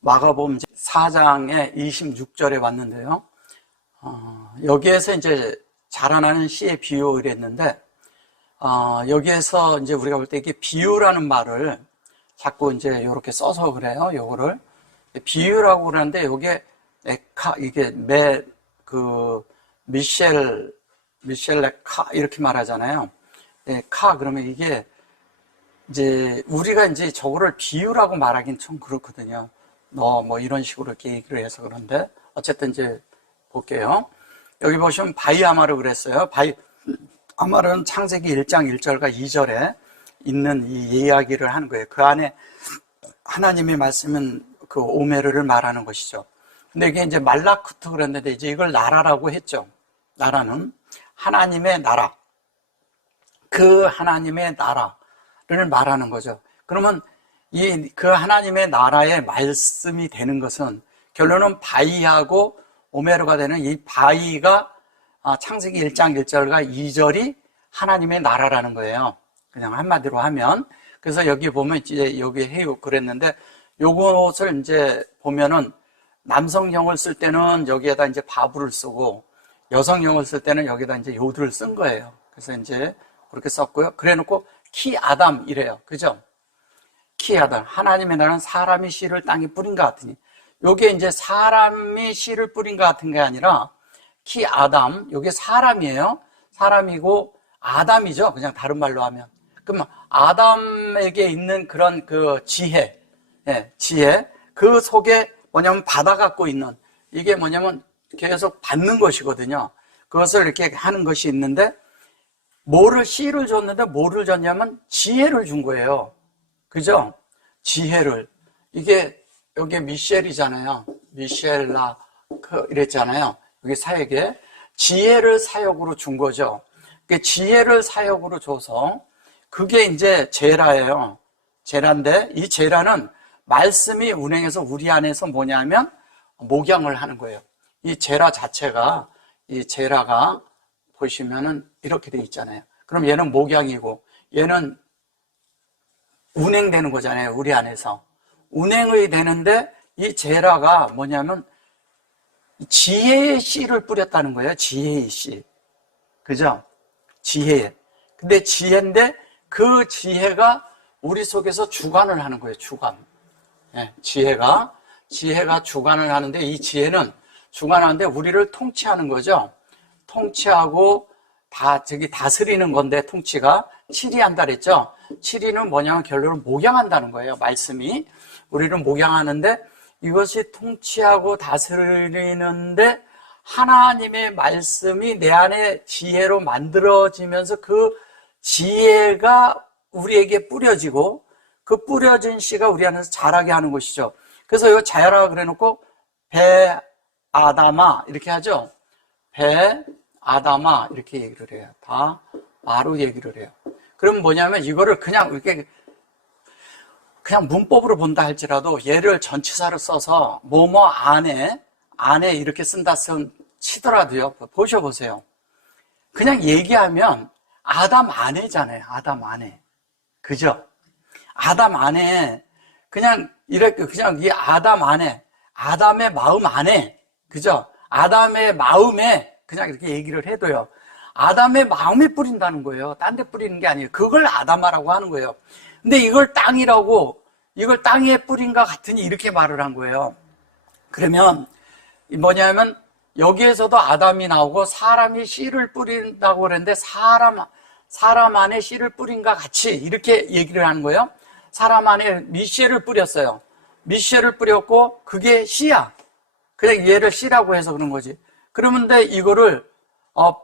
마가복음 4장의 26절에 왔는데요. 여기에서 이제 자라나는 씨의 비유를 했는데, 여기에서 이제 우리가 볼 때 이게 비유라는 말을 자꾸 이제 이렇게 써서 그래요. 요거를 비유라고 그러는데, 요게 에카, 이게 미셸레카 이렇게 말하잖아요. 카 그러면 이게 이제 우리가 이제 저거를 비유라고 말하긴 좀 그렇거든요. 뭐 이런 식으로 이렇게 얘기를 해서 그런데 어쨌든 이제 볼게요. 여기 보시면 바이아마르 그랬어요. 바이아마르는 창세기 1장 1절과 2절에 있는 이 이야기를 하는 거예요. 그 안에 하나님의 말씀은 그 오메르를 말하는 것이죠. 근데 이게 이제 말라쿠트 그랬는데 이제 이걸 나라라고 했죠. 나라는 하나님의 나라. 그 하나님의 나라를 말하는 거죠. 그러면 그 하나님의 나라의 말씀이 되는 것은 결론은 바이하고 오메르가 되는 이 바이가 창세기 1장 1절과 2절이 하나님의 나라라는 거예요. 그냥 한마디로 하면. 그래서 여기 보면 이제 여기 해요 그랬는데 요것을 이제 보면은 남성형을 쓸 때는 여기에다 이제 바브를 쓰고 여성형을 쓸 때는 여기에다 이제 요드를 쓴 거예요. 그래서 이제 그렇게 썼고요. 그래 놓고 키 아담 이래요. 그죠? 키 아담. 하나님의 나라는 사람이 씨를 땅에 뿌린 것 같으니. 요게 이제 사람이 씨를 뿌린 것 같은 게 아니라 키 아담. 요게 사람이에요. 사람이고 아담이죠. 그냥 다른 말로 하면. 그러면 아담에게 있는 그런 그 지혜. 지혜. 그 속에 뭐냐면 받아갖고 있는 이게 뭐냐면 계속 받는 것이거든요. 그것을 이렇게 하는 것이 있는데 씨를 줬는데 뭐를 줬냐면 지혜를 준 거예요. 그죠? 지혜를. 이게 여기 미셸이잖아요. 미셸라 이랬잖아요. 여기 사역에 지혜를 사역으로 준 거죠. 그 지혜를 사역으로 줘서 그게 이제 제라예요. 제라인데 이 제라는 말씀이 운행해서 우리 안에서 뭐냐면 목양을 하는 거예요. 이 제라 자체가 이 제라가 보시면은 이렇게 돼 있잖아요. 그럼 얘는 목양이고 얘는 운행되는 거잖아요. 우리 안에서 운행이 되는데 이 제라가 뭐냐면 지혜의 씨를 뿌렸다는 거예요. 지혜의 씨, 그죠? 지혜. 근데 지혜인데 그 지혜가 우리 속에서 주관을 하는 거예요. 주관. 지혜가 주관을 하는데 이 지혜는 주관하는데 우리를 통치하는 거죠. 통치하고 다스리는 건데 통치가 치리한다 그랬죠. 치리는 뭐냐면 결론은 목양한다는 거예요. 말씀이 우리를 목양하는데 이것이 통치하고 다스리는데 하나님의 말씀이 내 안에 지혜로 만들어지면서 그 지혜가 우리에게 뿌려지고 그 뿌려진 씨가 우리 안에서 자라게 하는 것이죠. 그래서 이거 자라라 그래 놓고 배 아담아 이렇게 하죠. 배 아담아 이렇게 얘기를 해요. 다 바로 얘기를 해요. 그럼 뭐냐면 이거를 그냥 이렇게 그냥 문법으로 본다 할지라도 얘를 전치사를 써서 뭐뭐 안에 이렇게 쓴다 치더라도요. 보셔보세요. 그냥 얘기하면 아담 안에잖아요. 아담 안에. 그죠? 아담 안에 그냥 이렇게 그냥 이 아담 안에 아담의 마음 안에 그죠? 아담의 마음에 그냥 이렇게 얘기를 해도요. 아담의 마음에 뿌린다는 거예요. 딴 데 뿌리는 게 아니에요. 그걸 아담아라고 하는 거예요. 근데 이걸 이걸 땅에 뿌린 것 같으니 이렇게 말을 한 거예요. 그러면 뭐냐면 여기에서도 아담이 나오고 사람이 씨를 뿌린다고 그랬는데 사람 안에 씨를 뿌린 것 같이 이렇게 얘기를 하는 거예요. 사람 안에 미셸을 뿌렸어요. 미셸을 뿌렸고 그게 씨야. 그냥 얘를 씨라고 해서 그런 거지. 그러는데 이거를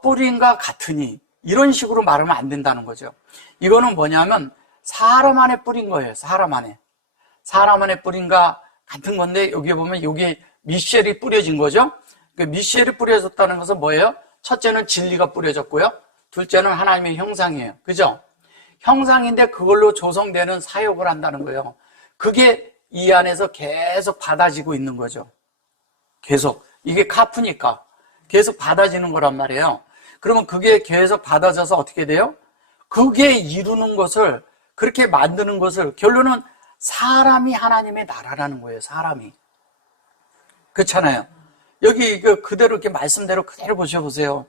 뿌린 것 같으니 이런 식으로 말하면 안 된다는 거죠. 이거는 뭐냐면 사람 안에 뿌린 거예요. 사람 안에 뿌린 것 같은 건데 여기 보면 여기 미셸이 뿌려진 거죠. 미셸이 뿌려졌다는 것은 뭐예요? 첫째는 진리가 뿌려졌고요. 둘째는 하나님의 형상이에요. 그죠? 형상인데 그걸로 조성되는 사역을 한다는 거예요. 그게 이 안에서 계속 받아지고 있는 거죠. 계속. 이게 카프니까 계속 받아지는 거란 말이에요. 그러면 그게 계속 받아져서 어떻게 돼요? 그게 이루는 것을, 그렇게 만드는 것을, 결론은 사람이 하나님의 나라라는 거예요. 사람이. 그렇잖아요. 여기 그대로 이렇게 말씀대로 그대로 보셔보세요.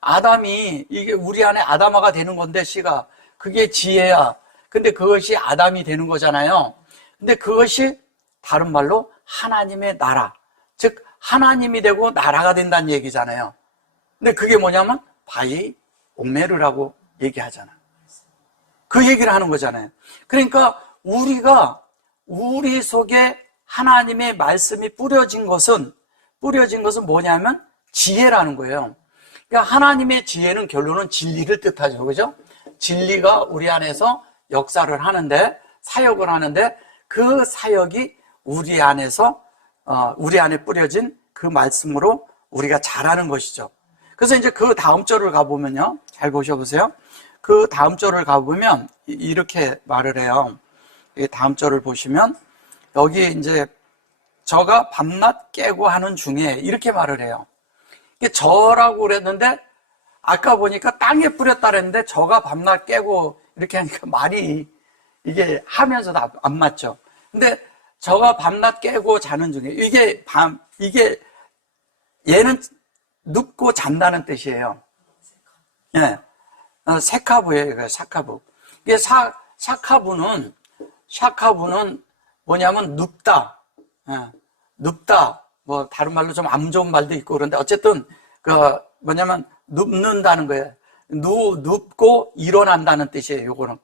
아담이, 이게 우리 안에 아담아가 되는 건데, 씨가. 그게 지혜야. 근데 그것이 아담이 되는 거잖아요. 근데 그것이 다른 말로 하나님의 나라. 즉, 하나님이 되고 나라가 된다는 얘기잖아요. 근데 그게 뭐냐면, 바이 옥메르라고 얘기하잖아요. 그 얘기를 하는 거잖아요. 그러니까 우리가 우리 속에 하나님의 말씀이 뿌려진 것은 뭐냐면 지혜라는 거예요. 그러니까 하나님의 지혜는 결론은 진리를 뜻하죠. 그죠? 진리가 우리 안에서 역사를 하는데, 사역을 하는데, 그 사역이 우리 안에서, 우리 안에 뿌려진 그 말씀으로 우리가 잘하는 것이죠. 그래서 이제 그 다음 절을 가보면요. 잘 보셔보세요. 그 다음 절을 가보면 이렇게 말을 해요. 다음 절을 보시면 여기 이제 저가 밤낮 깨고 하는 중에 이렇게 말을 해요. 이게 저라고 그랬는데 아까 보니까 땅에 뿌렸다 그랬는데 저가 밤낮 깨고 이렇게 하니까 말이 이게 하면서도 안 맞죠. 근데 저가 밤낮 깨고 자는 중에 이게 얘는 눕고 잔다는 뜻이에요. 예. 세카부예요. 이거 샤카부. 이게 샤카부는 뭐냐면 눕다. 예. 눕다. 뭐 다른 말로 좀 안 좋은 말도 있고 그런데 어쨌든 뭐냐면 눕는다는 거예요. 눕고 일어난다는 뜻이에요. 요거는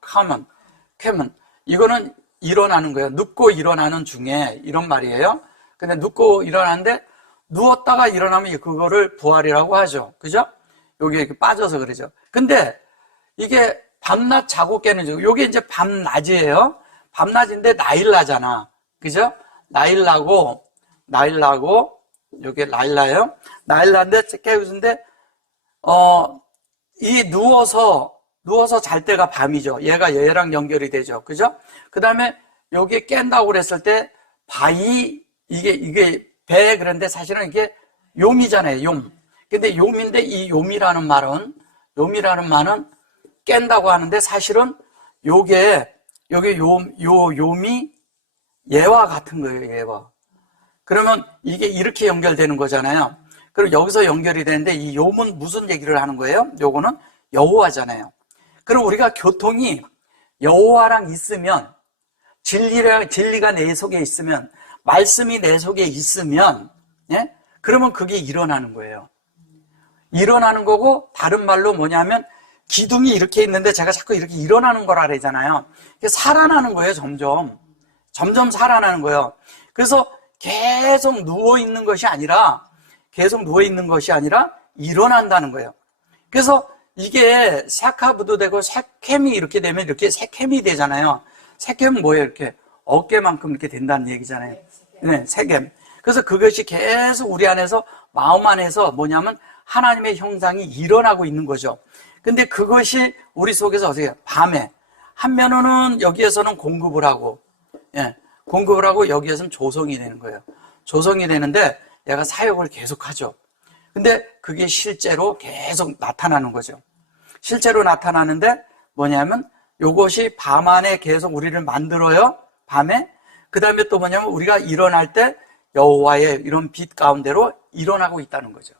캐면 이거는 일어나는 거예요. 눕고 일어나는 중에 이런 말이에요. 근데 눕고 일어나는데 누웠다가 일어나면 그거를 부활이라고 하죠. 그죠? 여기 이렇게 빠져서 그러죠. 근데 이게 밤낮 자고 깨는 중. 요게 이제 밤낮이에요. 밤낮인데 나일라잖아. 그죠? 나일라고, 요게 나일라예요. 나일라인데 깨우는데, 이 누워서 잘 때가 밤이죠. 얘랑 연결이 되죠. 그죠? 그 다음에 여기 깬다고 그랬을 때, 이게 배, 그런데 사실은 이게 용이잖아요. 용. 근데 용인데 이 용이라는 말은 깬다고 하는데 사실은 여기 요미 얘와 같은 거예요. 얘와. 그러면 이게 이렇게 연결되는 거잖아요. 그리고 여기서 연결이 되는데 이 요은 무슨 얘기를 하는 거예요? 요거는 여호와잖아요. 그럼 우리가 교통이 여호와랑 있으면 진리가 내 속에 있으면 말씀이 내 속에 있으면 예? 그러면 그게 일어나는 거예요. 일어나는 거고 다른 말로 뭐냐면 기둥이 이렇게 있는데 제가 자꾸 이렇게 일어나는 거라 그러잖아요. 살아나는 거예요. 점점 살아나는 거예요. 그래서 계속 누워있는 것이 아니라 일어난다는 거예요. 그래서 이게 샤카부도 되고 세켐이 이렇게 되면 이렇게 세켐이 되잖아요. 세켐은 뭐예요? 이렇게 어깨만큼 이렇게 된다는 얘기잖아요. 네, 세겜. 그래서 그것이 계속 우리 안에서, 마음 안에서 뭐냐면 하나님의 형상이 일어나고 있는 거죠. 근데 그것이 우리 속에서 어떻게 해요? 밤에. 한면은 여기에서는 공급을 하고 여기에서는 조성이 되는 거예요. 조성이 되는데 얘가 사역을 계속하죠. 근데 그게 실제로 계속 나타나는 거죠. 실제로 나타나는데 뭐냐면 요것이 밤 안에 계속 우리를 만들어요. 밤에. 그 다음에 또 뭐냐면 우리가 일어날 때 여호와의 이런 빛 가운데로 일어나고 있다는 거죠.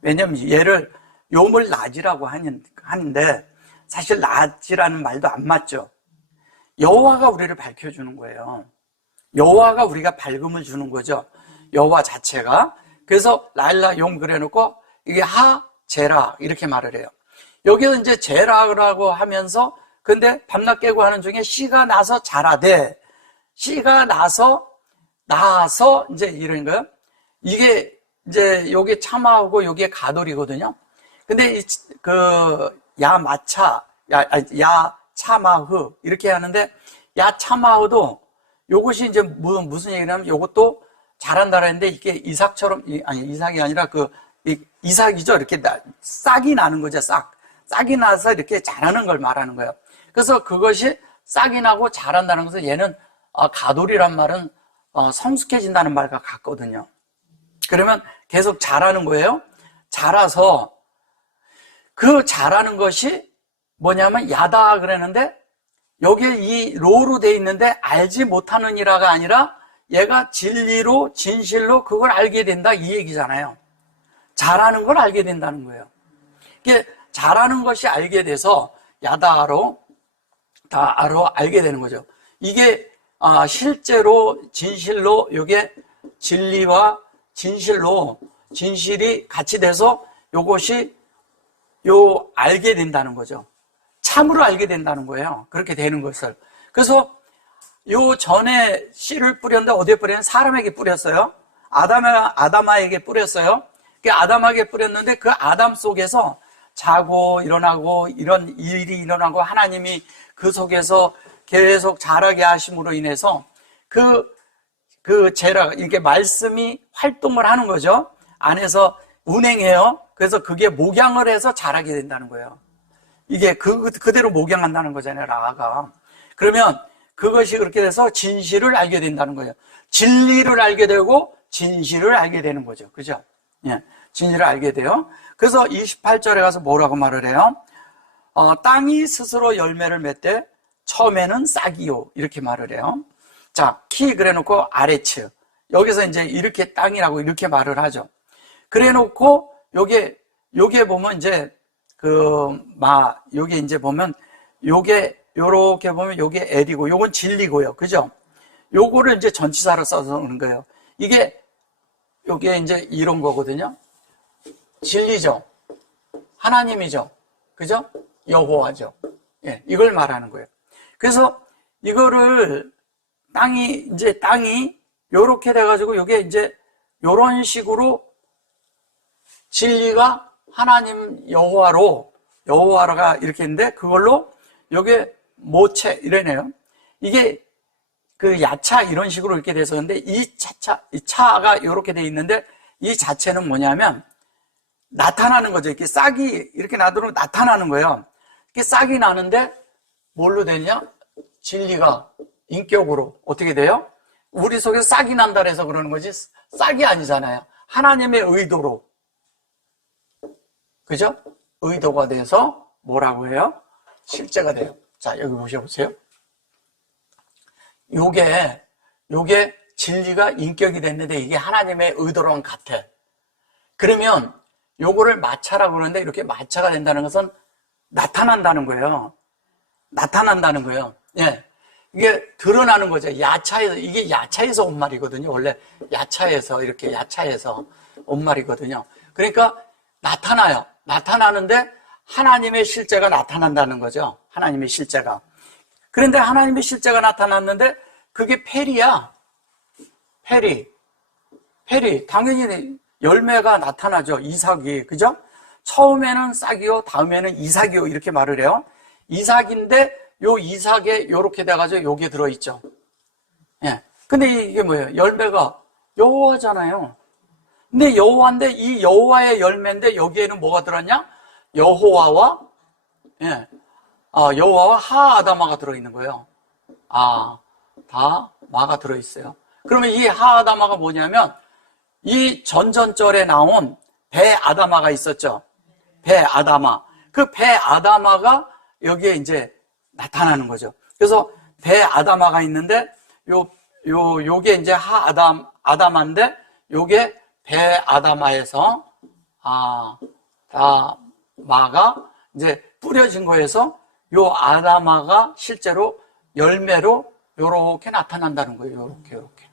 왜냐면 얘를 요물 낮이라고 하는데 사실 낮이라는 말도 안 맞죠. 여호와가 우리를 밝혀주는 거예요. 여호와가 우리가 밝음을 주는 거죠. 여호와 자체가. 그래서 라일라 용 그래놓고 이게 제라 이렇게 말을 해요. 여기서 이제 제라라고 하면서 근데 밤낮 깨고 하는 중에 씨가 나서 자라되 씨가 나서 이제 이런 거예요. 이게 이제 요게 참아하고 요게 가돌이거든요. 근데 야차마흐 이렇게 하는데 야차마흐도 요것이 이제 무슨 얘기냐면 요것도 자란다 그랬는데 이게 이삭이 아니라 이삭이죠. 이렇게 싹이 나는 거죠. 싹이 나서 이렇게 자라는 걸 말하는 거예요. 그래서 그것이 싹이 나고 자란다는 것은 얘는 가돌이란 말은 성숙해진다는 말과 같거든요. 그러면 계속 자라는 거예요. 자라서 그 자라는 것이 뭐냐면 야다 그랬는데 여기에 이 로로 돼 있는데 알지 못하는 이라가 아니라 얘가 진리로 진실로 그걸 알게 된다 이 얘기잖아요. 잘하는 걸 알게 된다는 거예요. 이게 잘하는 것이 알게 돼서 야다로 다로 알게 되는 거죠. 이게 실제로 진실로 이게 진리와 진실로 진실이 같이 돼서 요것이 알게 된다는 거죠. 참으로 알게 된다는 거예요. 그렇게 되는 것을. 그래서 요 전에 씨를 뿌렸는데 어디에 뿌렸냐면 사람에게 뿌렸어요. 아담아에게 뿌렸어요. 아담에게 뿌렸는데 그 아담 속에서 자고 일어나고 이런 일이 일어나고 하나님이 그 속에서 계속 자라게 하심으로 인해서 그 제라, 이렇게 말씀이 활동을 하는 거죠. 안에서 운행해요. 그래서 그게 목양을 해서 자라게 된다는 거예요. 이게 그대로 목양한다는 거잖아요, 라가. 그러면 그것이 그렇게 돼서 진실을 알게 된다는 거예요. 진리를 알게 되고 진실을 알게 되는 거죠. 그죠? 예. 진리를 알게 돼요. 그래서 28절에 가서 뭐라고 말을 해요? 땅이 스스로 열매를 맺되 처음에는 싹이요. 이렇게 말을 해요. 자, 키 그래 놓고 아레츠. 여기서 이제 이렇게 땅이라고 이렇게 말을 하죠. 그래 놓고 요게 보면 이제 요게 이제 보면 요렇게 보면 요게 L이고 요건 진리고요. 그죠? 요거를 이제 전치사로 써서 오는 거예요. 요게 이제 이런 거거든요. 진리죠. 하나님이죠. 그죠? 여호와죠. 예, 이걸 말하는 거예요. 그래서 이거를 땅이 요렇게 돼가지고 요게 이제 요런 식으로 진리가 하나님 여호와가 이렇게 있는데 그걸로 요게 모체 이러네요. 이게 그 야차 이런 식으로 이렇게 돼서 근데 이 차가 이렇게 돼 있는데 이 자체는 뭐냐면 나타나는 거죠. 이렇게 싹이 이렇게 나도록 나타나는 거예요. 이렇게 싹이 나는데 뭘로 되냐? 진리가 인격으로 어떻게 돼요? 우리 속에 싹이 난다 해서 그러는 거지 싹이 아니잖아요. 하나님의 의도로. 그죠? 의도가 돼서 뭐라고 해요? 실제가 돼요. 자, 여기 보셔보세요. 요게 진리가 인격이 됐는데 이게 하나님의 의도랑 같아. 그러면 요거를 마차라고 그러는데 이렇게 마차가 된다는 것은 나타난다는 거예요. 나타난다는 거예요. 예. 이게 드러나는 거죠. 이게 야차에서 온 말이거든요. 원래 야차에서 온 말이거든요. 그러니까 나타나요. 나타나는데 하나님의 실제가 나타난다는 거죠. 하나님의 실제가. 그런데 하나님의 실제가 나타났는데 그게 페리야. 페리. 당연히 열매가 나타나죠. 이삭이. 그죠? 처음에는 싹이요. 다음에는 이삭이요. 이렇게 말을 해요. 이삭인데 요 이삭에 요렇게 돼가지고 요게 들어있죠. 예. 근데 이게 뭐예요? 열매가 여호와잖아요. 근데 여호와인데 이 여호와의 열매인데 여기에는 뭐가 들었냐? 여호와와 하아다마가 들어있는 거예요. 다마가 들어있어요. 그러면 이 하아다마가 뭐냐면 이 전전절에 나온 배아다마가 있었죠. 배아다마. 그 배아다마가 여기에 이제 나타나는 거죠. 그래서 배아다마가 있는데 요게 이제 아다마인데 요게 배아다마에서 마가 이제 뿌려진 거에서 요 아다마가 실제로 열매로 요렇게 나타난다는 거예요. 요렇게.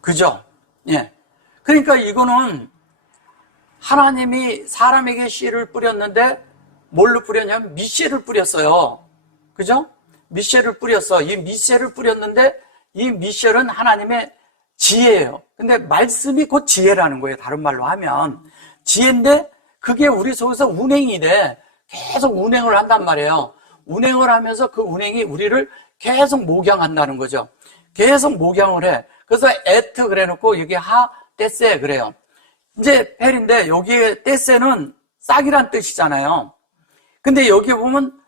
그죠? 예. 그러니까 이거는 하나님이 사람에게 씨를 뿌렸는데 뭘로 뿌렸냐면 미씨를 뿌렸어요. 그죠? 미씨를 뿌렸어. 이 미씨를 뿌렸는데 이 미씨는 하나님의 지혜예요. 근데 말씀이 곧 지혜라는 거예요. 다른 말로 하면. 지혜인데 그게 우리 속에서 운행이 돼. 계속 운행을 한단 말이에요. 운행을 하면서 그 운행이 우리를 계속 목양한다는 거죠. 계속 목양을 해. 그래서 에트 그래 놓고 여기 떼세 그래요. 이제 펠인데 여기에 떼세는 싹이란 뜻이잖아요. 근데 여기 보면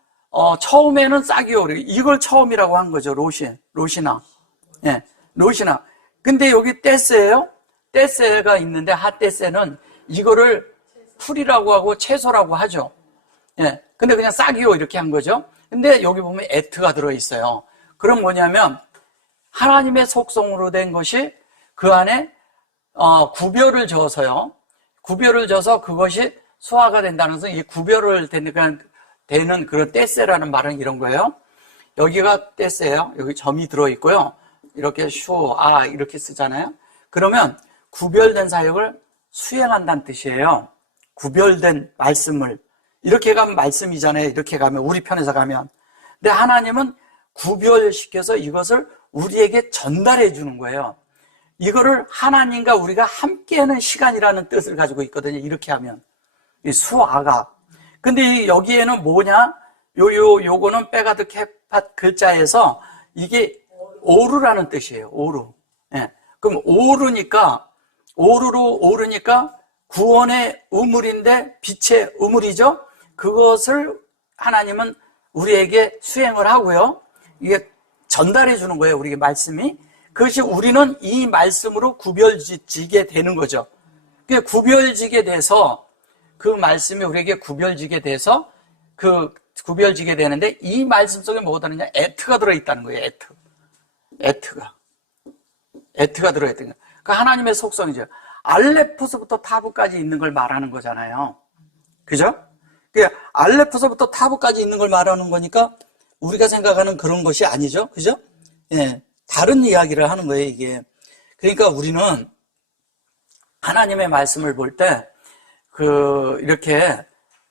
처음에는 싹이요. 이걸 처음이라고 한 거죠. 로시나. 예, 로시나. 근데 여기 떼세예요. 떼세가 있는데 떼세는 이거를 풀이라고 하고 채소라고 하죠. 예. 근데 그냥 싹이요 이렇게 한 거죠. 근데 여기 보면 에트가 들어있어요. 그럼 뭐냐면 하나님의 속성으로 된 것이 그 안에 구별을 져서요. 구별을 져서 그것이 수화가 된다는 것은 이 구별을 되는 그런 떼세라는 말은 이런 거예요. 여기가 떼세예요. 여기 점이 들어있고요. 이렇게 이렇게 쓰잖아요. 그러면 구별된 사역을 수행한다는 뜻이에요. 구별된 말씀을. 이렇게 가면 말씀이잖아요. 이렇게 가면, 우리 편에서 가면. 근데 하나님은 구별시켜서 이것을 우리에게 전달해 주는 거예요. 이거를 하나님과 우리가 함께하는 시간이라는 뜻을 가지고 있거든요. 이렇게 하면. 이 수아가. 근데 여기에는 뭐냐? 요거는 빼가드 캐팟 글자에서 이게 오르라는 뜻이에요. 오르. 예. 그럼 오르니까 구원의 우물인데 빛의 우물이죠. 그것을 하나님은 우리에게 수행을 하고요. 이게 전달해 주는 거예요. 우리에게 말씀이. 그것이 우리는 이 말씀으로 구별지게 되는 거죠. 구별지게 돼서 그 말씀이 우리에게 구별지게 돼서 구별지게 되는데 이 말씀 속에 뭐가 들어있냐? 에트가 들어있다는 거예요. 에트가 들어있다는 거예요. 그러니까 하나님의 속성이죠. 알레프서부터 타브까지 있는 걸 말하는 거잖아요. 그죠? 알레프서부터 타브까지 있는 걸 말하는 거니까 우리가 생각하는 그런 것이 아니죠. 그죠? 예. 다른 이야기를 하는 거예요, 이게. 그러니까 우리는 하나님의 말씀을 볼 때,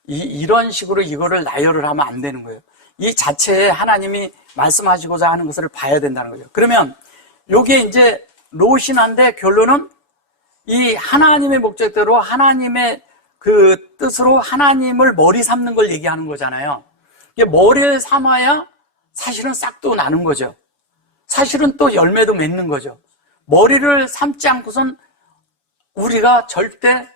이런 식으로 이거를 나열을 하면 안 되는 거예요. 이 자체에 하나님이 말씀하시고자 하는 것을 봐야 된다는 거죠. 그러면, 요게 이제 로신한데 결론은 이 하나님의 목적대로 하나님의 그 뜻으로 하나님을 머리 삼는 걸 얘기하는 거잖아요. 이게 머리를 삼아야 사실은 싹도 나는 거죠. 사실은 또 열매도 맺는 거죠. 머리를 삼지 않고선 우리가 절대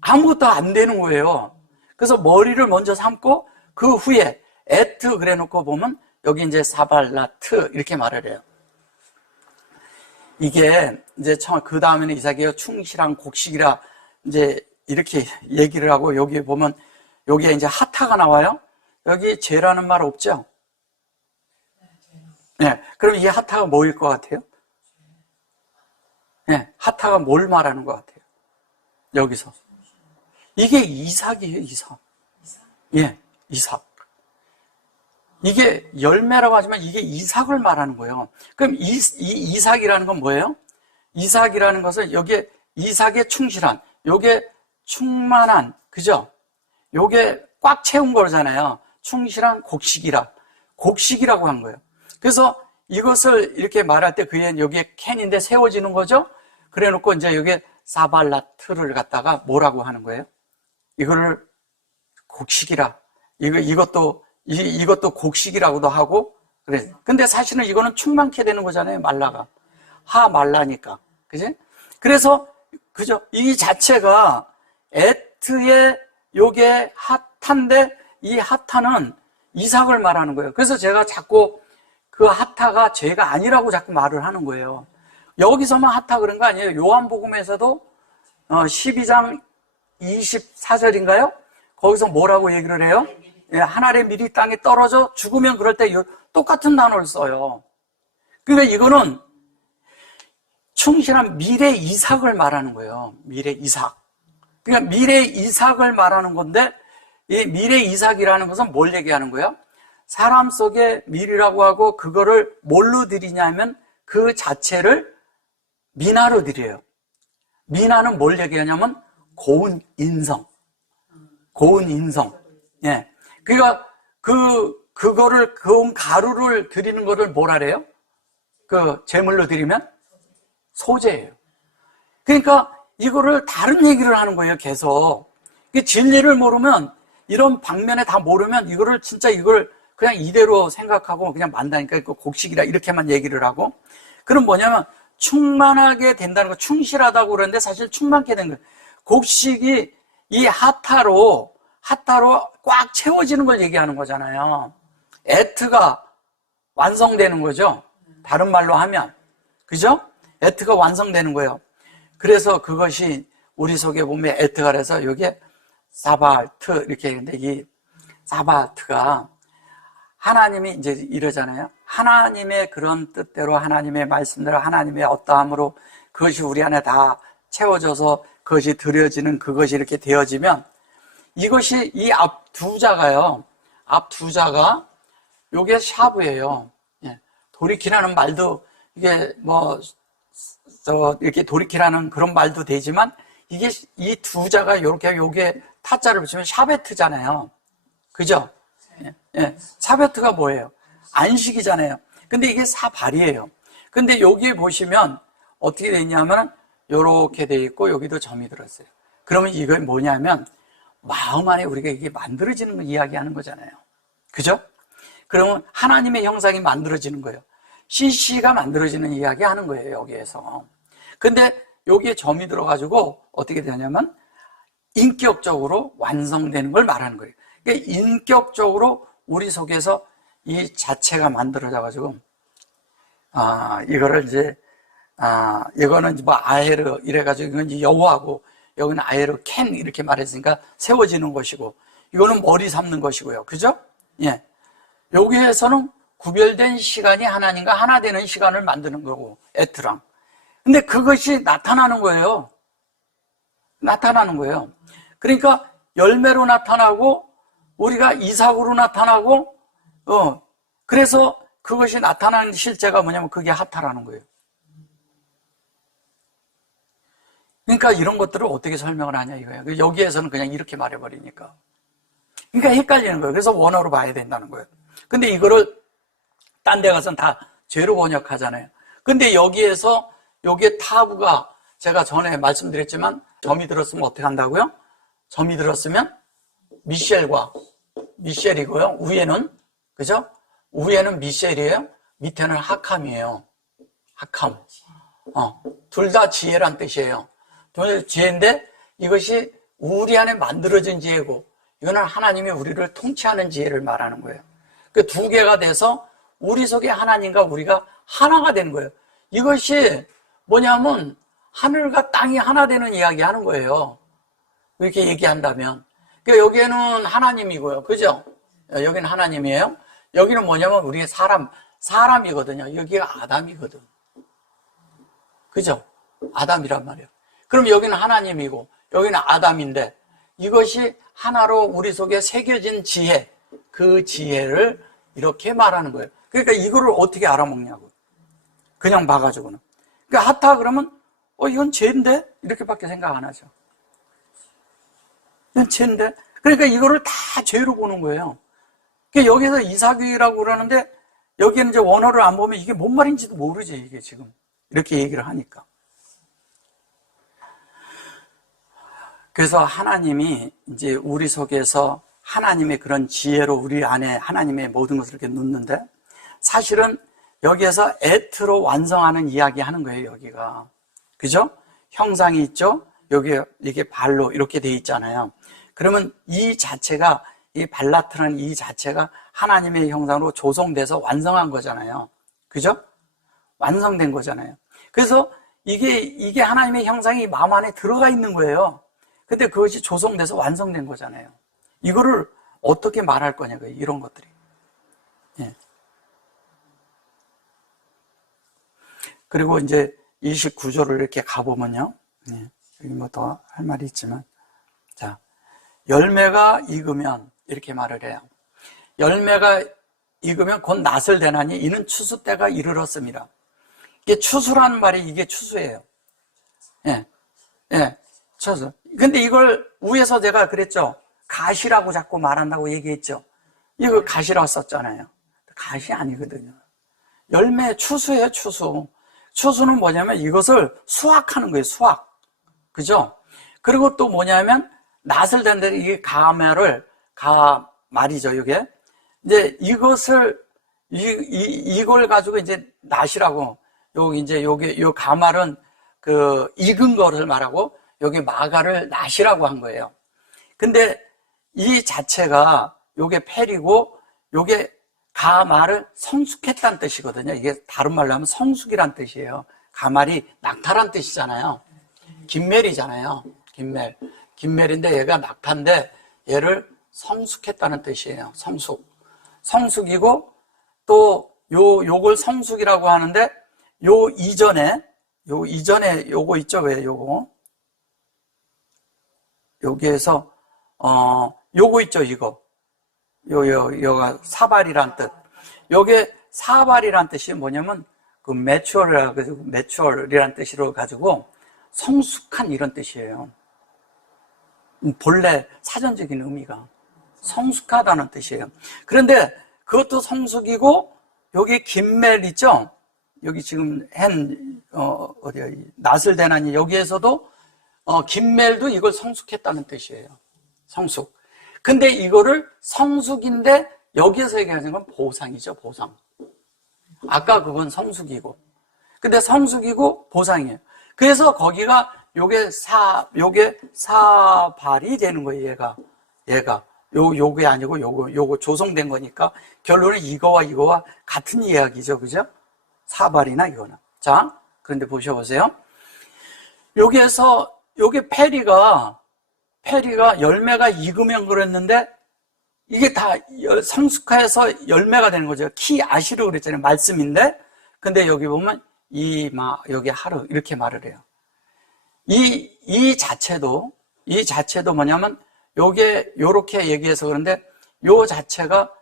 아무것도 안 되는 거예요. 그래서 머리를 먼저 삼고 그 후에 에트 그래 놓고 보면 여기 이제 사발라트 이렇게 말을 해요. 이게 이제 그 다음에는 이삭이요 충실한 곡식이라 이제 이렇게 얘기를 하고 여기 보면 여기에 이제 하타가 나와요. 여기 죄라는 말 없죠? 네. 그럼 이 하타가 뭐일 것 같아요? 네. 하타가 뭘 말하는 것 같아요? 여기서. 이게 이삭이에요, 이삭. 예, 이삭. 이게 열매라고 하지만 이게 이삭을 말하는 거예요. 그럼 이삭이라는 건 뭐예요? 이삭이라는 것은 여기에 이삭에 충실한, 요게 충만한, 그죠? 요게 꽉 채운 거잖아요. 충실한 곡식이라고 한 거예요. 그래서 이것을 이렇게 말할 때 그게 여기에 캔인데 세워지는 거죠? 그래 놓고 이제 여기에 사발라트를 갖다가 뭐라고 하는 거예요? 이거를 곡식이라. 이것도 곡식이라고도 하고, 그래. 근데 사실은 이거는 충만케 되는 거잖아요, 말라가. 말라니까. 그지? 그래서, 그죠? 이 자체가 에트의 요게 핫한데, 이 핫하는 이삭을 말하는 거예요. 그래서 제가 자꾸 그 핫하가 죄가 아니라고 자꾸 말을 하는 거예요. 여기서만 핫하 그런 거 아니에요. 요한복음에서도 12장 24절인가요? 거기서 뭐라고 얘기를 해요? 한 알의 밀이 땅에 떨어져 죽으면 그럴 때 똑같은 단어를 써요. 그러니까 이거는 충실한 미래 이삭을 말하는 거예요. 미래 이삭. 그러니까 미래 이삭을 말하는 건데 이 미래 이삭이라는 것은 뭘 얘기하는 거예요? 사람 속에 밀이라고 하고 그거를 뭘로 드리냐면 그 자체를 미나로 드려요. 미나는 뭘 얘기하냐면 고운 인성. 예. 그러니까 그거를 고운 가루를 드리는 거를 뭐라 그래요? 제물로 드리면 소재예요. 그러니까 이거를 다른 얘기를 하는 거예요, 계속. 진리를 모르면 이런 방면에 다 모르면 이걸 그냥 이대로 생각하고 그냥 만다니까 곡식이라 이렇게만 얘기를 하고. 그럼 뭐냐면 충만하게 된다는 거, 충실하다고 그러는데 사실 충만케 된 거예요. 곡식이 이 하타로 꽉 채워지는 걸 얘기하는 거잖아요. 에트가 완성되는 거죠. 다른 말로 하면. 그죠? 에트가 완성되는 거예요. 그래서 그것이 우리 속에 보면 에트가 그래서 여기에 사바트 이렇게 했는데 이 사바트가 하나님이 이제 이러잖아요. 하나님의 그런 뜻대로, 하나님의 말씀대로, 하나님의 어떠함으로 그것이 우리 안에 다 채워져서 그것이 드려지는, 그것이 이렇게 되어지면, 이것이 이 앞 두 자가요, 앞 두 자가 요게 샤브예요. 예. 돌이키라는 말도 이게 뭐 이렇게 돌이키라는 그런 말도 되지만, 이게 이 두 자가 요렇게 요게 타자를 붙이면 샤베트잖아요. 그죠? 예. 예. 샤베트가 뭐예요? 안식이잖아요. 근데 이게 사발이에요. 근데 여기에 보시면 어떻게 돼 있냐면 요렇게 돼 있고 여기도 점이 들었어요. 그러면 이거 뭐냐면 마음 안에 우리가 이게 만들어지는 걸 이야기하는 거잖아요. 그죠? 그러면 하나님의 형상이 만들어지는 거예요. CC가 만들어지는 이야기 하는 거예요, 여기에서. 근데 여기에 점이 들어가지고 어떻게 되냐면 인격적으로 완성되는 걸 말하는 거예요. 그러니까 인격적으로 우리 속에서 이 자체가 만들어져가지고, 이거를 이제, 이거는 뭐 아에르 이래가지고 이건 이제 여호하고, 여기는 아에르 캔 이렇게 말했으니까 세워지는 것이고, 이거는 머리 삼는 것이고요. 그죠? 예. 여기에서는 구별된 시간이 하나님과 하나 되는 시간을 만드는 거고, 에트랑. 근데 그것이 나타나는 거예요. 나타나는 거예요. 그러니까 열매로 나타나고, 우리가 이삭으로 나타나고, 그래서 그것이 나타나는 실제가 뭐냐면 그게 하타라는 거예요. 그러니까 이런 것들을 어떻게 설명을 하냐 이거예요. 여기에서는 그냥 이렇게 말해버리니까. 그러니까 헷갈리는 거예요. 그래서 원어로 봐야 된다는 거예요. 근데 이거를 딴 데 가서는 다 죄로 번역하잖아요. 근데 여기에서 여기에 타부가 제가 전에 말씀드렸지만 점이 들었으면 어떻게 한다고요? 점이 들었으면 미셸이고요. 위에는, 그죠? 위에는 미셸이에요. 밑에는 하캄이에요. 하캄. 둘 다 지혜란 뜻이에요. 둘 지혜인데 이것이 우리 안에 만들어진 지혜고, 이거는 하나님이 우리를 통치하는 지혜를 말하는 거예요. 그 두 개가 돼서 우리 속에 하나님과 우리가 하나가 되는 거예요. 이것이 뭐냐면 하늘과 땅이 하나 되는 이야기 하는 거예요. 이렇게 얘기한다면. 그러니까 여기에는 하나님이고요. 그죠? 여기는 하나님이에요. 여기는 뭐냐면 우리의 사람이거든요. 여기가 아담이거든. 그죠? 아담이란 말이에요. 그럼 여기는 하나님이고 여기는 아담인데 이것이 하나로 우리 속에 새겨진 지혜, 그 지혜를 이렇게 말하는 거예요. 그러니까 이거를 어떻게 알아먹냐고. 그냥 봐가지고는. 그러니까 하타 그러면 이건 죄인데? 이렇게밖에 생각 안 하죠. 이건 죄인데? 그러니까 이거를 다 죄로 보는 거예요. 그러니까 여기서 이삭이라고 그러는데 여기는 이제 원어를 안 보면 이게 뭔 말인지도 모르지, 이게 지금. 이렇게 얘기를 하니까. 그래서 하나님이 이제 우리 속에서 하나님의 그런 지혜로 우리 안에 하나님의 모든 것을 이렇게 놓는데 사실은 여기에서 에트로 완성하는 이야기 하는 거예요, 여기가. 그죠? 형상이 있죠? 여기, 이게 발로 이렇게 돼 있잖아요. 그러면 이 자체가, 이 발라트라는 이 자체가 하나님의 형상으로 조성돼서 완성한 거잖아요. 그죠? 완성된 거잖아요. 그래서 이게 하나님의 형상이 마음 안에 들어가 있는 거예요. 근데 그것이 조성돼서 완성된 거잖아요. 이거를 어떻게 말할 거냐고요, 이런 것들이. 예. 그리고 이제 29조를 이렇게 가보면요. 예. 여기 뭐 더 할 말이 있지만. 자, 열매가 익으면, 이렇게 말을 해요. 열매가 익으면 곧 낫을 대나니 이는 추수 때가 이르렀습니다. 이게 추수라는 말이 이게 추수예요. 예. 예. 추수. 근데 이걸 위에서 제가 그랬죠. 가시라고 자꾸 말한다고 얘기했죠. 이거 가시라고 썼잖아요. 가시 아니거든요. 열매 추수예요, 추수. 추수는 뭐냐면 이것을 수확하는 거예요, 수확. 그죠? 그리고 또 뭐냐면 낫을 댄데 이게 가말이죠, 이게. 이제 이것을 이걸 가지고 이제 낫이라고 요 가말은 그 익은 거를 말하고 여기 마가를 낫이라고 한 거예요. 근데 이 자체가 요게 펠이고 요게 가말을 성숙했다는 뜻이거든요. 이게 다른 말로 하면 성숙이란 뜻이에요. 가말이 낙타란 뜻이잖아요. 김멜이잖아요. 김멜인데 얘가 낙타인데 얘를 성숙했다는 뜻이에요. 성숙. 성숙이고 또 요걸 성숙이라고 하는데 요 이전에 요거 있죠? 왜 요거? 여기에서 요거 있죠, 이거. 요가 사발이란 뜻. 요게 사발이란 뜻이 뭐냐면 그 매추얼이란 뜻으로 가지고 성숙한 이런 뜻이에요. 본래 사전적인 의미가 성숙하다는 뜻이에요. 그런데 그것도 성숙이고 여기 김멜 있죠? 여기 지금 어디야? 낫을 대나니 여기에서도 김멜도 이걸 성숙했다는 뜻이에요. 성숙. 근데 이거를 성숙인데 여기에서 얘기하는 건 보상이죠, 보상. 아까 그건 성숙이고. 근데 성숙이고 보상이에요. 그래서 거기가 요게 사발이 되는 거예요, 얘가. 요게 아니고 요거 조성된 거니까 결론은 이거와 같은 이야기죠, 그죠? 사발이나 이거나. 자, 그런데 보셔보세요. 여기에서 요게 페리가 열매가 익으면 그랬는데 이게 다 성숙해서 열매가 되는 거죠. 키 아시르 그랬잖아요. 말씀인데 근데 여기 보면 여기 하루 이렇게 말을 해요. 이 자체도 뭐냐면 요게 요렇게 얘기해서 그런데 요 자체가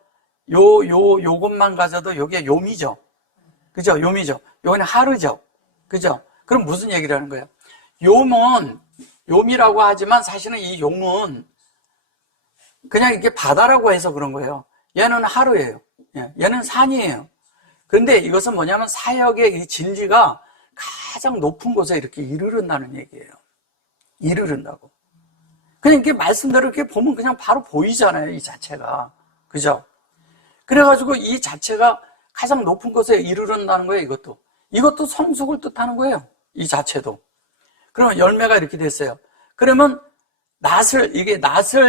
요것만 가져도 요게 요미죠. 그죠? 요미죠. 요거는 하루죠. 그죠? 그럼 무슨 얘기를 하는 거예요? 요미라고 하지만 사실은 이 용은 그냥 이게 바다라고 해서 그런 거예요. 얘는 하루예요. 얘는 산이에요. 그런데 이것은 뭐냐면 사역의 이 진리가 가장 높은 곳에 이렇게 이르른다는 얘기예요. 이르른다고. 그냥 이렇게 말씀대로 이렇게 보면 그냥 바로 보이잖아요, 이 자체가. 그죠? 그래가지고 이 자체가 가장 높은 곳에 이르른다는 거예요, 이것도 성숙을 뜻하는 거예요, 이 자체도. 그러면 열매가 이렇게 됐어요. 그러면 낫을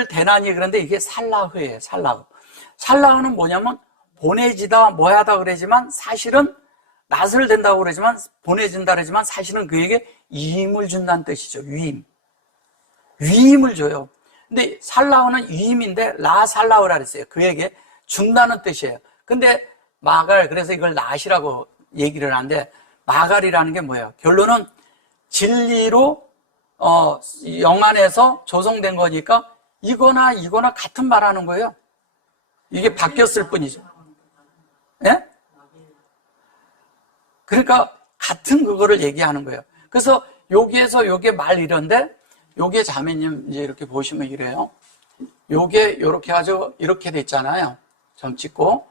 대나니 그런데 이게 살라흐예요, 살라흐. 살라흐는 뭐냐면 보내지다, 뭐하다 그러지만 사실은 낫을 된다고 그러지만 보내진다 그러지만 사실은 그에게 위임을 준다는 뜻이죠, 위임을 줘요. 근데 살라흐는 위임인데 라살라흐라 그랬어요. 그에게 준다는 뜻이에요. 근데 그래서 이걸 낫이라고 얘기를 하는데 마갈이라는 게 뭐예요? 결론은 진리로 영 안에서 조성된 거니까 이거나 같은 말 하는 거예요. 이게 바뀌었을 뿐이죠. 예? 그러니까 같은 그거를 얘기하는 거예요. 그래서 여기에서 요게 말 이런데 요게 자매님 이제 이렇게 보시면 이래요. 요게 요렇게 가지고 이렇게 됐잖아요. 점 찍고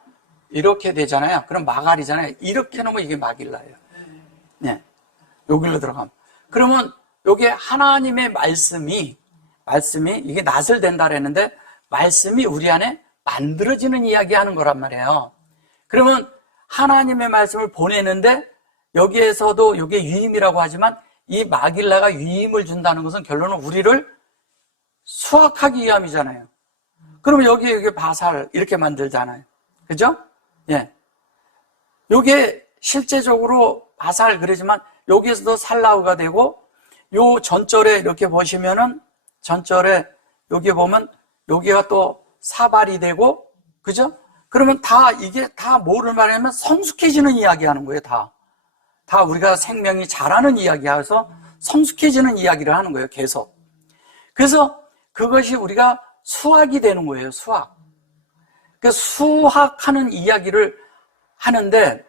이렇게 되잖아요. 그럼 마갈이잖아요. 이렇게 놓으면 이게 마길라예요. 네. 여기로 들어가면. 그러면 요게 하나님의 말씀이 이게 낫을 된다 그랬는데 말씀이 우리 안에 만들어지는 이야기 하는 거란 말이에요. 그러면 하나님의 말씀을 보내는데 여기에서도 이게 유임이라고 하지만 이 마길라가 유임을 준다는 것은 결론은 우리를 수확하기 위함이잖아요. 그러면 여기 바살 이렇게 만들잖아요. 그죠? 예. 요게 실제적으로 바살 그러지만 여기에서도 살라우가 되고 요 전절에 이렇게 보시면은 전절에 여기 보면 여기가 또 사발이 되고 그죠? 그러면 이게 다 뭐를 말하냐면 성숙해지는 이야기 하는 거예요, 다 우리가 생명이 자라는 이야기여서 성숙해지는 이야기를 하는 거예요, 계속. 그래서 그것이 우리가 수확이 되는 거예요, 수확. 그 수확하는 이야기를 하는데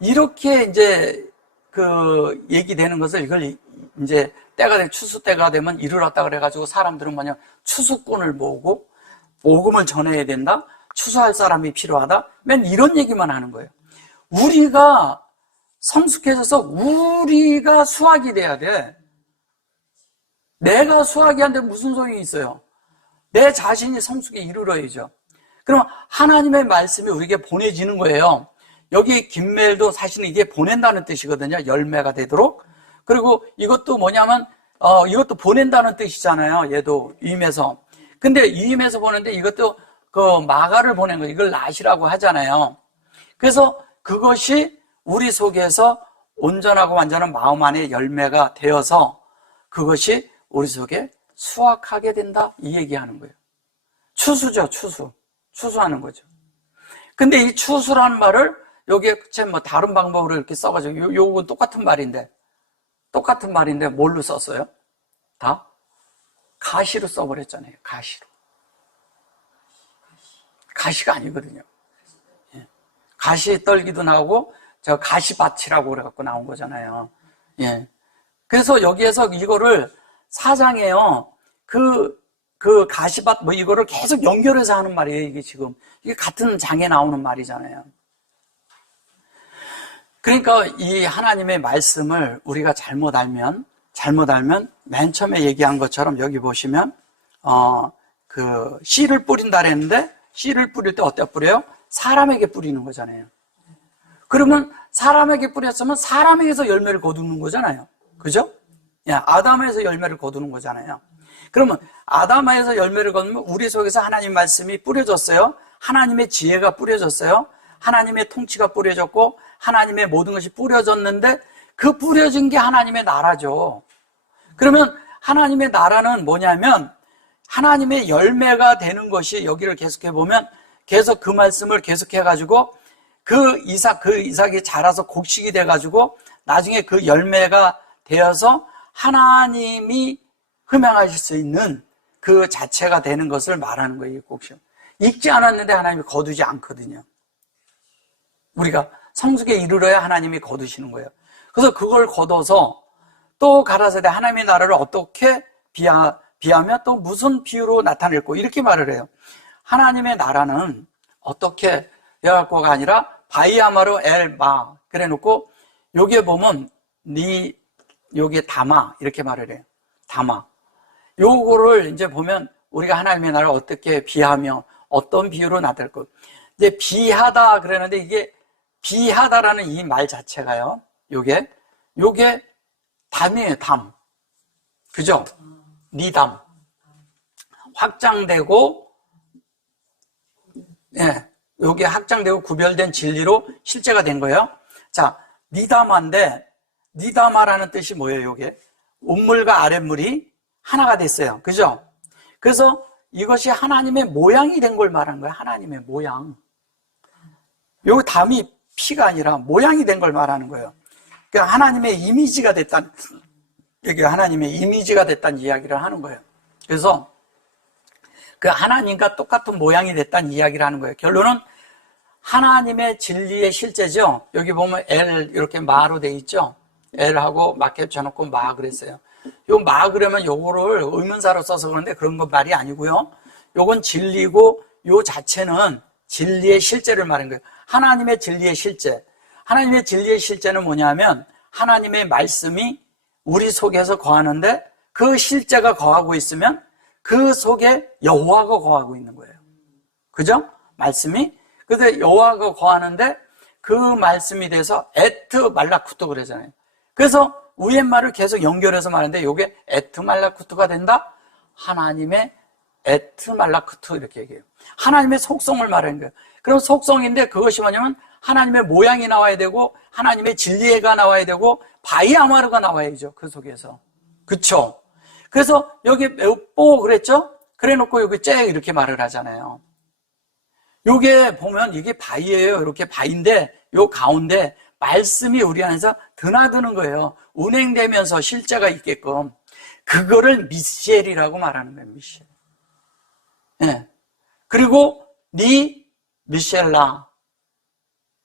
이렇게 이제 그 얘기되는 것을 이걸 이제 추수 때가 되면 이르렀다 그래가지고 사람들은 뭐냐 추수꾼을 모으고 복음을 전해야 된다. 추수할 사람이 필요하다. 맨 이런 얘기만 하는 거예요. 우리가 성숙해져서 우리가 수확이 돼야 돼. 내가 수확이 안 되면 무슨 소용이 있어요? 내 자신이 성숙에 이르러야죠. 그럼 하나님의 말씀이 우리에게 보내지는 거예요. 여기 김멜도 사실은 이게 보낸다는 뜻이거든요. 열매가 되도록. 그리고 이것도 뭐냐면 이것도 보낸다는 뜻이잖아요. 얘도 위임해서. 근데 위임해서 보내는데 이것도 그 마가를 보낸 거 이걸 낫이라고 하잖아요. 그래서 그것이 우리 속에서 온전하고 완전한 마음 안에 열매가 되어서 그것이 우리 속에 수확하게 된다 이 얘기하는 거예요. 추수죠, 추수하는 거죠. 근데 이 추수라는 말을 여기에 뭐 다른 방법으로 이렇게 써가지고 요건 똑같은 말인데 뭘로 썼어요? 다 가시로 써버렸잖아요. 가시로. 가시가 아니거든요. 예. 가시 떨기도 나오고 저 가시밭이라고 그래갖고 나온 거잖아요. 예. 그래서 여기에서 이거를 사장에요. 그 가시밭 뭐 이거를 계속 연결해서 하는 말이에요. 이게 지금 이게 같은 장에 나오는 말이잖아요. 그러니까 이 하나님의 말씀을 우리가 잘못 알면 맨 처음에 얘기한 것처럼 여기 보시면 그 씨를 뿌린다 그랬는데 씨를 뿌릴 때 어디다 뿌려요? 사람에게 뿌리는 거잖아요. 그러면 사람에게 뿌렸으면 사람에게서 열매를 거두는 거잖아요. 그죠? 아담에서 열매를 거두는 거잖아요. 그러면 아담에서 열매를 거두면 우리 속에서 하나님 말씀이 뿌려졌어요. 하나님의 지혜가 뿌려졌어요. 하나님의 통치가 뿌려졌고 하나님의 모든 것이 뿌려졌는데 그 뿌려진 게 하나님의 나라죠. 그러면 하나님의 나라는 뭐냐면 하나님의 열매가 되는 것이 여기를 계속해 보면 계속 그 말씀을 계속해 가지고 그 이삭이 자라서 곡식이 돼 가지고 나중에 그 열매가 되어서 하나님이 흠양하실 수 있는 그 자체가 되는 것을 말하는 거예요. 이 곡식. 익지 않았는데 하나님이 거두지 않거든요. 우리가 성숙에 이르러야 하나님이 거두시는 거예요. 그래서 그걸 거둬서 또 가라사대 하나님의 나라를 어떻게 비하며 또 무슨 비유로 나타낼고 이렇게 말을 해요. 하나님의 나라는 어떻게 여호와가 아니라 바이아마르 엘마 그래 놓고 여기에 보면 여기에 다마 이렇게 말을 해요. 다마. 요거를 이제 보면 우리가 하나님의 나라를 어떻게 비하며 어떤 비유로 나타낼고 이제 비하다 그러는데 이게 비하다라는 이 말 자체가요. 요게 담이에요, 담. 그죠? 니담. 확장되고, 요게 확장되고 구별된 진리로 실제가 된 거예요. 자, 니다마인데, 니다마라는 뜻이 뭐예요, 요게? 윗물과 아랫물이 하나가 됐어요. 그죠? 그래서 이것이 하나님의 모양이 된 걸 말하는 거예요. 하나님의 모양. 요 담이 피가 아니라 모양이 된 걸 말하는 거예요. 그러니까 하나님의 이미지가 됐다는, 여기 하나님의 이미지가 됐다는 이야기를 하는 거예요. 그래서 그 하나님과 똑같은 모양이 됐다는 이야기를 하는 거예요. 결론은 하나님의 진리의 실제죠. 여기 보면 L 이렇게 마로 돼 있죠. L하고 막 겹쳐놓고 마 그랬어요. 요 마 그러면 요거를 의문사로 써서 그런데 그런 건 말이 아니고요. 요건 진리고 요 자체는 진리의 실제를 말하는 거예요. 하나님의 진리의 실제. 하나님의 진리의 실제는 뭐냐면 하나님의 말씀이 우리 속에서 거하는데 그 실제가 거하고 있으면 그 속에 여호와가 거하고 있는 거예요. 그죠? 말씀이. 그래서 여호와가 거하는데 그 말씀이 돼서 에트 말라쿠트 그러잖아요. 그래서 위의 말을 계속 연결해서 말하는데 이게 에트 말라쿠트가 된다? 하나님의 에트 말라쿠트 이렇게 얘기해요. 하나님의 속성을 말하는 거예요. 그럼 속성인데 그것이 뭐냐면 하나님의 모양이 나와야 되고 하나님의 진리가 나와야 되고 바이아마르가 나와야죠. 그 속에서. 그쵸? 그래서 여기 뽀 그랬죠? 그래 놓고 여기 째 이렇게 말을 하잖아요. 요게 보면 이게 바이예요. 이렇게 바인데 요 가운데 말씀이 우리 안에서 드나드는 거예요. 운행되면서 실제가 있게끔. 그거를 미셸이라고 말하는 거예요. 미셸. 예. 그리고 미셸라.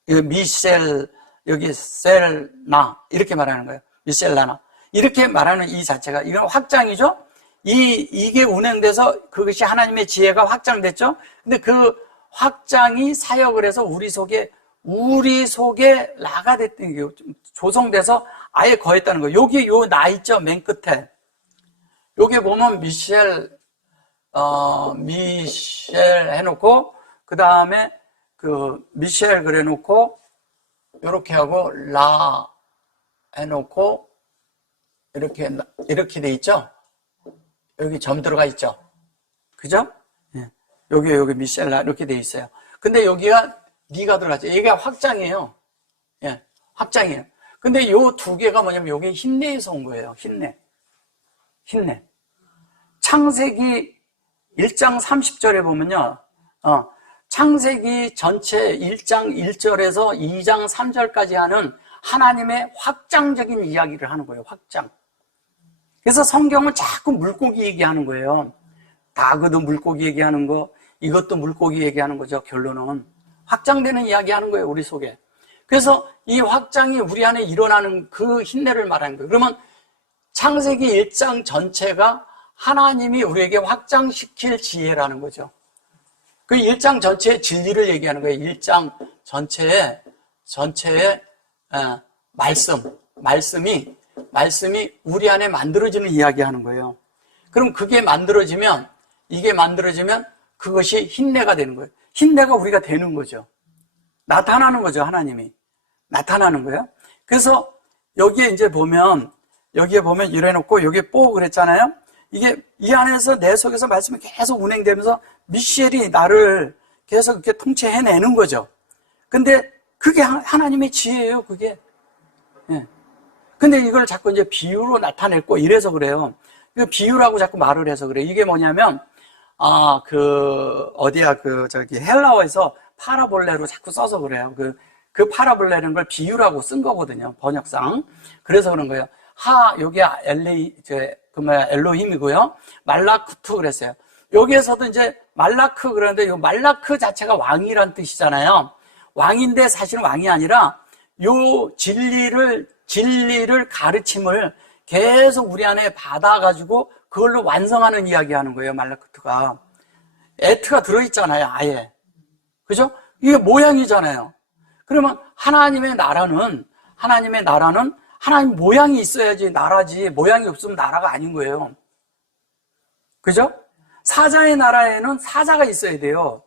미셸 여기 셀나 이렇게 말하는 거예요. 미셸라나 이렇게 말하는 이 자체가 이건 확장이죠. 이게 운행돼서 그것이 하나님의 지혜가 확장됐죠. 근데 그 확장이 사역을 해서 우리 속에 라가 됐던 게 조성돼서 아예 거했다는 거예요. 여기 요 나 있죠. 맨 끝에 여기 보면 미셸 해놓고 그 다음에 그 미셸 그래놓고 이렇게 하고 라 해놓고 이렇게 돼 있죠. 여기 점 들어가 있죠. 그죠? 예. 여기 미셸라 이렇게 돼 있어요. 근데 여기가 니가 들어가죠. 이게 확장이에요. 예, 확장이에요. 근데 요 두 개가 뭐냐면 여기 흰내에서 온 거예요. 흰내. 창세기 1장 30절에 보면요. 창세기 전체 1장 1절에서 2장 3절까지 하는 하나님의 확장적인 이야기를 하는 거예요. 확장. 그래서 성경은 자꾸 물고기 얘기하는 거예요. 다그도 물고기 얘기하는 거, 이것도 물고기 얘기하는 거죠. 결론은 확장되는 이야기 하는 거예요, 우리 속에. 그래서 이 확장이 우리 안에 일어나는 그 흰내를 말하는 거예요. 그러면 창세기 1장 전체가 하나님이 우리에게 확장시킬 지혜라는 거죠. 그 1장 전체의 진리를 얘기하는 거예요. 1장 전체의 말씀이 우리 안에 만들어지는 이야기 하는 거예요. 그럼 이게 만들어지면 그것이 흰내가 되는 거예요. 흰내가 우리가 되는 거죠. 나타나는 거죠, 하나님이. 나타나는 거예요. 그래서 여기에 보면 이래 놓고 여기에 뽀 그랬잖아요. 이게 이 안에서 내 속에서 말씀이 계속 운행되면서 미셸이 나를 계속 이렇게 통치해내는 거죠. 근데 그게 하나님의 지혜예요, 그게. 예. 근데 이걸 자꾸 비유로 나타냈고 이래서 그래요. 비유라고 자꾸 말을 해서 그래요. 이게 뭐냐면, 헬라어에서 파라볼레로 자꾸 써서 그래요. 그 파라볼레는 걸 비유라고 쓴 거거든요, 번역상. 그래서 그런 거예요. 여기가 엘로힘이고요. 말라쿠트 그랬어요. 여기에서도 말라크 그러는데, 요 말라크 자체가 왕이란 뜻이잖아요. 왕인데 사실은 왕이 아니라, 요 진리를 가르침을 계속 우리 안에 받아가지고 그걸로 완성하는 이야기 하는 거예요, 말라크트가. 에트가 들어있잖아요, 아예. 그죠? 이게 모양이잖아요. 그러면 하나님의 나라는 하나님 모양이 있어야지 나라지, 모양이 없으면 나라가 아닌 거예요. 그죠? 사자의 나라에는 사자가 있어야 돼요.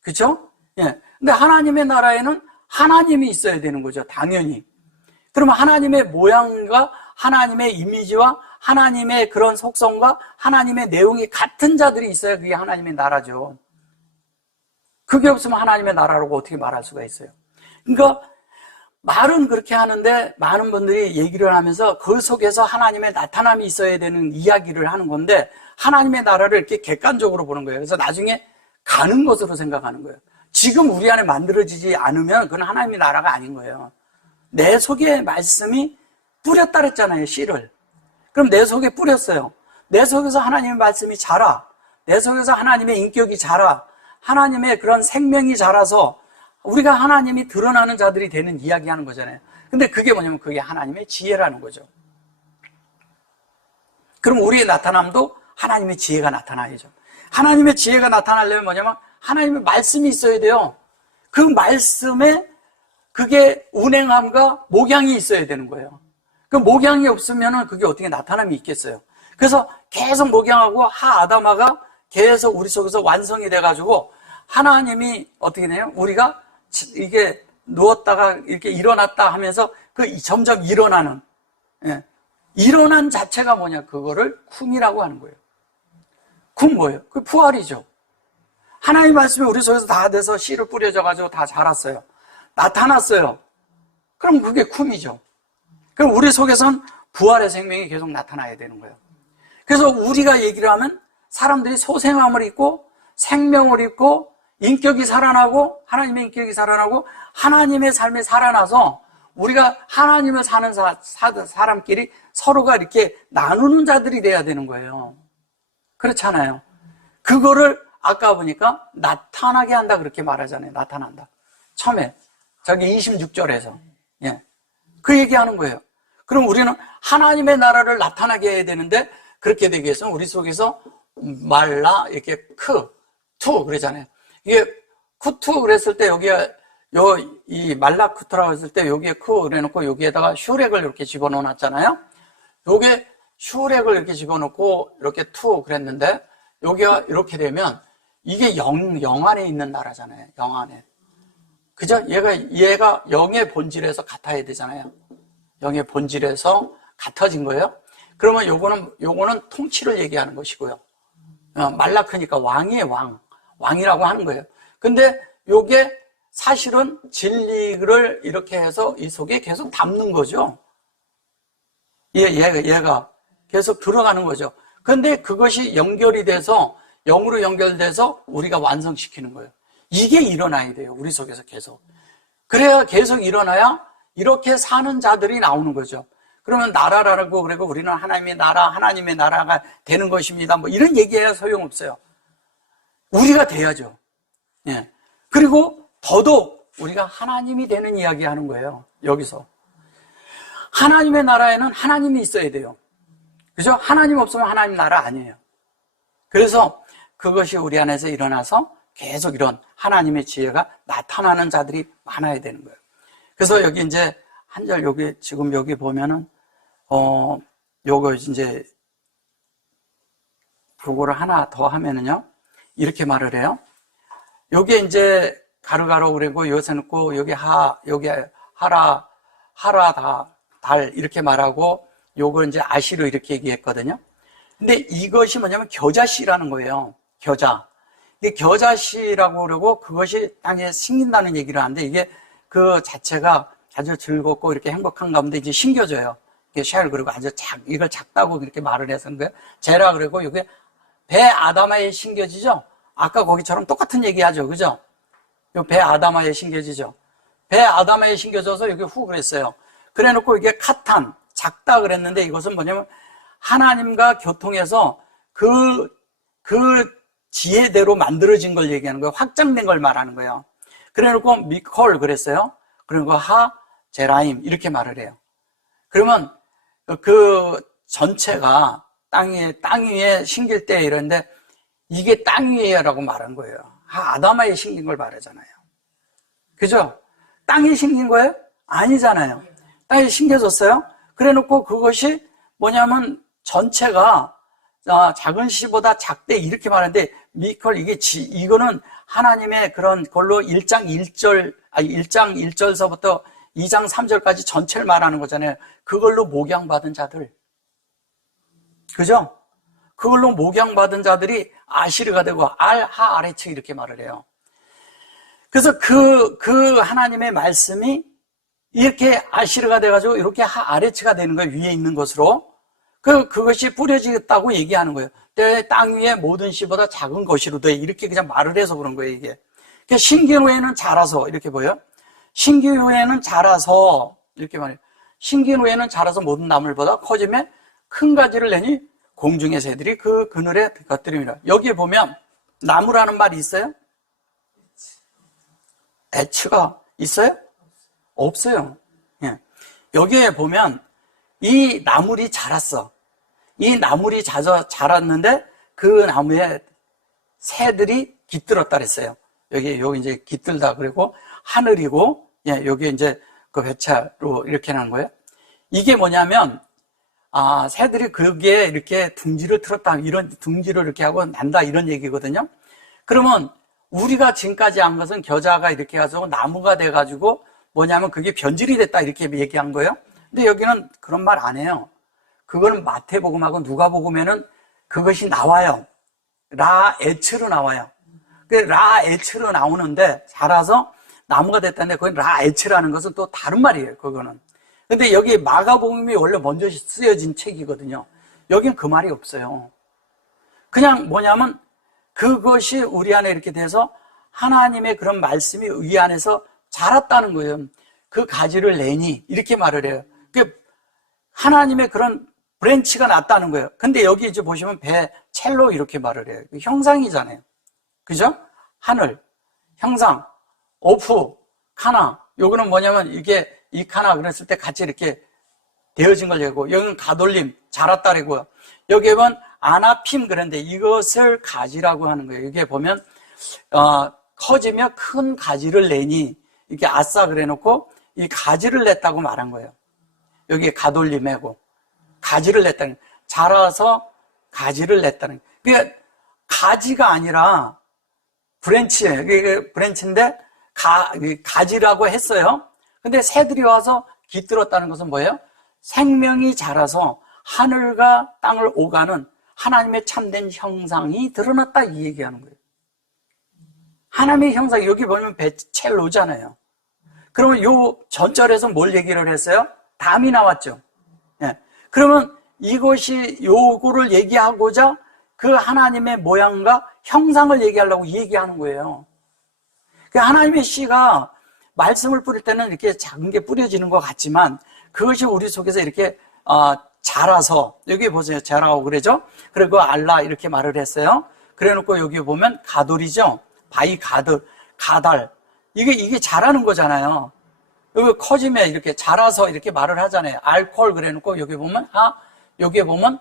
그죠? 예. 근데 하나님의 나라에는 하나님이 있어야 되는 거죠, 당연히. 그러면 하나님의 모양과 하나님의 이미지와 하나님의 그런 속성과 하나님의 내용이 같은 자들이 있어야 그게 하나님의 나라죠. 그게 없으면 하나님의 나라라고 어떻게 말할 수가 있어요. 그러니까 말은 그렇게 하는데 많은 분들이 얘기를 하면서 그 속에서 하나님의 나타남이 있어야 되는 이야기를 하는 건데 하나님의 나라를 이렇게 객관적으로 보는 거예요. 그래서 나중에 가는 것으로 생각하는 거예요. 지금 우리 안에 만들어지지 않으면 그건 하나님의 나라가 아닌 거예요. 내 속에 말씀이 뿌렸다 그랬잖아요, 씨를. 그럼 내 속에 뿌렸어요. 내 속에서 하나님의 말씀이 자라. 내 속에서 하나님의 인격이 자라. 하나님의 그런 생명이 자라서 우리가 하나님이 드러나는 자들이 되는 이야기 하는 거잖아요. 근데 그게 뭐냐면 그게 하나님의 지혜라는 거죠. 그럼 우리의 나타남도 하나님의 지혜가 나타나야죠. 하나님의 지혜가 나타나려면 뭐냐면 하나님의 말씀이 있어야 돼요. 그 말씀에 그게 운행함과 목양이 있어야 되는 거예요. 그 목양이 없으면 그게 어떻게 나타남이 있겠어요. 그래서 계속 목양하고 아담아가 계속 우리 속에서 완성이 돼가지고 하나님이 어떻게 돼요? 우리가 이게 누웠다가 이렇게 일어났다 하면서 그 점점 일어나는, 일어난 자체가 뭐냐? 그거를 쿰이라고 하는 거예요. 쿰 뭐예요? 그 부활이죠. 하나님 말씀이 우리 속에서 다 돼서 씨를 뿌려져가지고 다 자랐어요. 나타났어요. 그럼 그게 쿰이죠. 그럼 우리 속에선 부활의 생명이 계속 나타나야 되는 거예요. 그래서 우리가 얘기를 하면 사람들이 소생함을 입고 생명을 입고 인격이 살아나고 하나님의 인격이 살아나고 하나님의 삶이 살아나서 우리가 하나님을 사는 사람끼리 서로가 이렇게 나누는 자들이 돼야 되는 거예요. 그렇잖아요. 그거를 아까 보니까 나타나게 한다 그렇게 말하잖아요. 나타난다. 처음에 저기 26절에서 그 얘기하는 거예요. 그럼 우리는 하나님의 나라를 나타나게 해야 되는데 그렇게 되기 위해서는 우리 속에서 말라 이렇게 투 그러잖아요. 이게 쿠투 그랬을 때 여기에 이 말라쿠트라고 했을 때 여기에 그래놓고 여기에다가 슈렉을 이렇게 집어넣어놨잖아요. 요게 슈렉을 이렇게 집어넣고 이렇게 투 그랬는데 여기가 이렇게 되면 이게 영 안에 있는 나라잖아요. 영 안에. 그죠? 얘가 영의 본질에서 같아야 되잖아요. 영의 본질에서 같아진 거예요. 그러면 요거는 통치를 얘기하는 것이고요. 말라크니까 왕이에요, 왕이라고 하는 거예요. 근데 요게 사실은 진리를 이렇게 해서 이 속에 계속 담는 거죠. 얘가 계속 들어가는 거죠. 근데 그것이 연결이 돼서 영으로 연결돼서 우리가 완성시키는 거예요. 이게 일어나야 돼요. 우리 속에서 계속. 그래야 계속 일어나야 이렇게 사는 자들이 나오는 거죠. 그러면 나라라고 그리고 우리는 하나님의 나라, 하나님의 나라가 되는 것입니다. 뭐 이런 얘기해야 소용없어요. 우리가 돼야죠. 예. 그리고 더더욱 우리가 하나님이 되는 이야기 하는 거예요. 여기서. 하나님의 나라에는 하나님이 있어야 돼요. 그죠? 하나님 없으면 하나님 나라 아니에요. 그래서 그것이 우리 안에서 일어나서 계속 이런 하나님의 지혜가 나타나는 자들이 많아야 되는 거예요. 그래서 여기 이제 한 절 여기 지금 여기 보면은 요거 이제 요거를 하나 더 하면은요 이렇게 말을 해요. 요게 이제 가르가로 그리고 요새 놓고 여기 여기 하라 달 이렇게 말하고 요걸 이제 아시로 이렇게 얘기했거든요. 근데 이것이 뭐냐면 겨자씨라는 거예요. 겨자. 이게 겨자씨라고 그러고 그것이 땅에 심긴다는 얘기를 하는데 이게 그 자체가 아주 즐겁고 이렇게 행복한 가운데 이제 심겨져요. 이게 쉘 그리고 아주 이걸 작다고 이렇게 말을 해서 그런 거예요. 제라 그리고 이게 배 아다마에 심겨지죠? 아까 거기처럼 똑같은 얘기 하죠. 그죠? 요 배 아다마에 심겨지죠? 배 아다마에 심겨져서 여기 후 그랬어요. 그래 놓고 이게 카탄, 작다 그랬는데 이것은 뭐냐면 하나님과 교통해서 그 지혜대로 만들어진 걸 얘기하는 거예요. 확장된 걸 말하는 거예요. 그래 놓고 미콜 그랬어요. 그리고 제라임 이렇게 말을 해요. 그러면 그 전체가 땅 위에 심길 때 이런데 이게 땅 위에라고 말한 거예요. 아다마에 심긴 걸 말하잖아요. 그죠? 땅에 심긴 거예요? 아니잖아요. 땅에 심겨졌어요? 그래 놓고 그것이 뭐냐면 전체가 작은 시보다 작대 이렇게 말하는데 미컬 이거는 하나님의 그런 걸로 1장 1절서부터 2장 3절까지 전체를 말하는 거잖아요. 그걸로 목양받은 자들. 그죠? 그걸로 목양받은 자들이 아시르가 되고 아레츠 이렇게 말을 해요. 그래서 그 하나님의 말씀이 이렇게 아시르가 돼가지고 이렇게 아레츠가 되는 거예요. 위에 있는 것으로. 그것이 뿌려지겠다고 얘기하는 거예요. 땅 위에 모든 씨보다 작은 것이로 돼. 이렇게 그냥 말을 해서 그런 거예요, 이게. 심긴 후에는 자라서, 이렇게 보여요. 심긴 후에는 자라서, 이렇게 말해요. 심긴 후에는 자라서 모든 나물보다 커지면 큰 가지를 내니 공중의 새들이 그 그늘에 곁들입니다. 여기에 보면 나무라는 말이 있어요? 애츠가 있어요? 없어요. 예. 여기에 보면 이 나물이 자랐어. 이 나물이 자랐는데 그 나무에 새들이 깃들었다 그랬어요. 여기 이제 깃들다 그리고 하늘이고, 예, 여기 이제 그 회차로 이렇게 하는 거예요. 이게 뭐냐면, 새들이 거기에 이렇게 둥지를 틀었다, 이런 둥지를 이렇게 하고 난다, 이런 얘기거든요. 그러면 우리가 지금까지 한 것은 겨자가 이렇게 해가지고 나무가 돼가지고 뭐냐면 그게 변질이 됐다, 이렇게 얘기한 거예요. 근데 여기는 그런 말 안 해요. 그거는 마태복음하고 누가복음에는 그것이 나와요. 라에츠로 나와요. 라에츠로 나오는데 자라서 나무가 됐다는데 그건 라에츠라는 것은 또 다른 말이에요. 그거는. 근데 여기 마가복음이 원래 먼저 쓰여진 책이거든요. 여긴 그 말이 없어요. 그냥 뭐냐면 그것이 우리 안에 이렇게 돼서 하나님의 그런 말씀이 이 안에서 자랐다는 거예요. 그 가지를 내니 이렇게 말을 해요. 하나님의 그런 브랜치가 났다는 거예요. 근데 여기 이제 보시면 첼로 이렇게 말을 해요. 형상이잖아요. 그죠? 하늘, 형상, 오프, 카나. 요거는 뭐냐면 이게 이 카나 그랬을 때 같이 이렇게 되어진 걸 얘기하고, 여기는 가돌림, 자랐다라고요. 여기에 보면 아나핌 그런데 이것을 가지라고 하는 거예요. 여기에 보면 커지며 큰 가지를 내니 이렇게 아싸 그래 놓고 이 가지를 냈다고 말한 거예요. 여기에 가돌림하고 가지를 냈다는 거예요. 자라서 가지를 냈다는 거예요. 그게 가지가 아니라 브랜치예요. 이게 브랜치인데 가지라고 했어요. 근데 새들이 와서 깃들었다는 것은 뭐예요? 생명이 자라서 하늘과 땅을 오가는 하나님의 참된 형상이 드러났다 이 얘기하는 거예요. 하나님의 형상, 여기 보면 첼로잖아요. 그러면 요 전절에서 뭘 얘기를 했어요? 담이 나왔죠. 예. 그러면 이것이 요거를 얘기하고자 그 하나님의 모양과 형상을 얘기하려고 얘기하는 거예요. 하나님의 씨가 말씀을 뿌릴 때는 이렇게 작은 게 뿌려지는 것 같지만 그것이 우리 속에서 이렇게 자라서, 여기 보세요. 자라고 그러죠? 그리고 알라 이렇게 말을 했어요. 그래 놓고 여기 보면 가돌이죠? 바이 가달. 이게 자라는 거잖아요. 여기 커짐에 이렇게 자라서 이렇게 말을 하잖아요. 알콜 그래 놓고 여기 보면 여기에 보면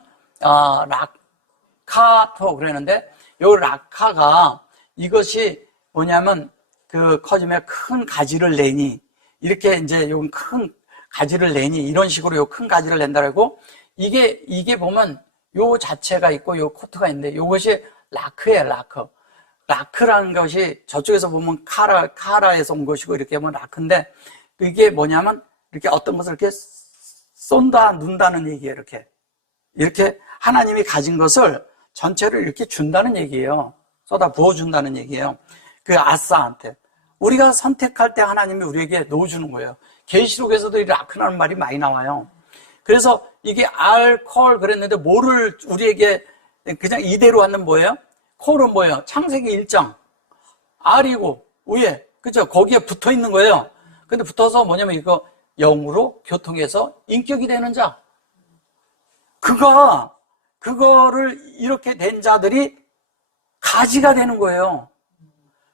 라카토 그랬는데 요 라카가 이것이 뭐냐면 그 커짐에 큰 가지를 내니, 이렇게 이제 요 큰 가지를 내니, 이런 식으로 요 큰 가지를 낸다고. 이게 보면 요 자체가 있고 요 코트가 있는데 요것이 라크예요. 라크라는 것이 저쪽에서 보면 카라에서 온 것이고 이렇게 보면 라크인데, 이게 뭐냐면 이렇게 어떤 것을 이렇게 쏜다 눈다는 얘기예요. 이렇게 하나님이 가진 것을 전체를 이렇게 준다는 얘기예요. 쏟아 부어준다는 얘기예요. 그 아싸한테. 우리가 선택할 때 하나님이 우리에게 넣어주는 거예요. 계시록에서도 이 라크라는 말이 많이 나와요. 그래서 이게 알콜 그랬는데 뭐를 우리에게 그냥 이대로 하는 뭐예요? 콜은 뭐예요? 창세기 1장. 알이고 위에, 그죠? 거기에 붙어 있는 거예요. 근데 붙어서 뭐냐면 이거 영으로 교통해서 인격이 되는 자. 그거를 이렇게 된 자들이 가지가 되는 거예요.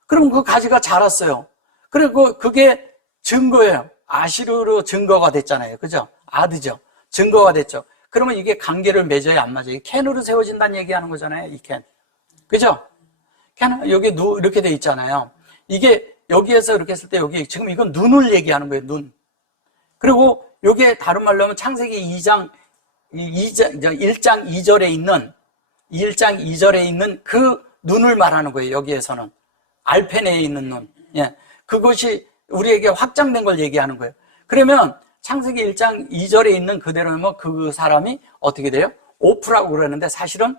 그럼 그 가지가 자랐어요. 그리고 그게 증거예요. 아시르로 증거가 됐잖아요. 그죠? 아드죠. 증거가 됐죠. 그러면 이게 관계를 맺어야 안 맞아요. 캔으로 세워진다는 얘기하는 거잖아요. 이 캔. 그죠? 캔, 여기 이렇게 돼 있잖아요. 이게 여기에서 이렇게 했을 때 여기 지금 이건 눈을 얘기하는 거예요. 눈. 그리고 이게 다른 말로 하면 창세기 1장 2절에 있는 그 눈을 말하는 거예요. 여기에서는. 알페네에 있는 눈. 예. 그것이 우리에게 확장된 걸 얘기하는 거예요. 그러면 창세기 1장 2절에 있는 그대로면 그 사람이 어떻게 돼요? 오프라고 그러는데 사실은